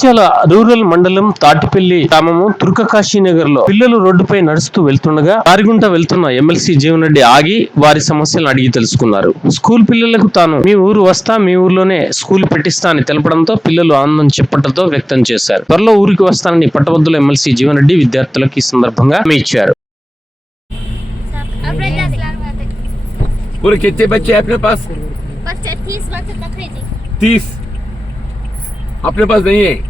Jagtial rural మండలం తాటిపల్లి గ్రామము తుర్కకాశీనగర్ లో పిల్లలు రోడ్డుపై నడుస్తూ వెళ్తుండగా దారిగుంట వెళ్తున్న ఎమ్మెల్సీ జీవన్ రెడ్డి ఆగి వారి సమస్యలను అడిగి తెలుసుకున్నారు స్కూల్ పిల్లలకు తాను మీ ఊరు వస్తా మీ ఊర్లోనే స్కూల్ పెట్టిస్తా అని తెలపడంతో పిల్లలు ఆనందం చెప్పటంతో వ్యక్తం చేశారు త్వరలో ఊరికి వస్తానని పట్టభద్రుల ఎమ్మెల్సీ జీవన్ రెడ్డి విద్యార్థులకు ఈ సందర్భంగా హామీ ఇచ్చారు अपने दस लाख बातें पूरे कितने बच्चे हैं अपने पास बच्चे तीस बच्चे तक है जी तीस अपने पास नहीं है नहीं है हमारा पास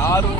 ಯಾರು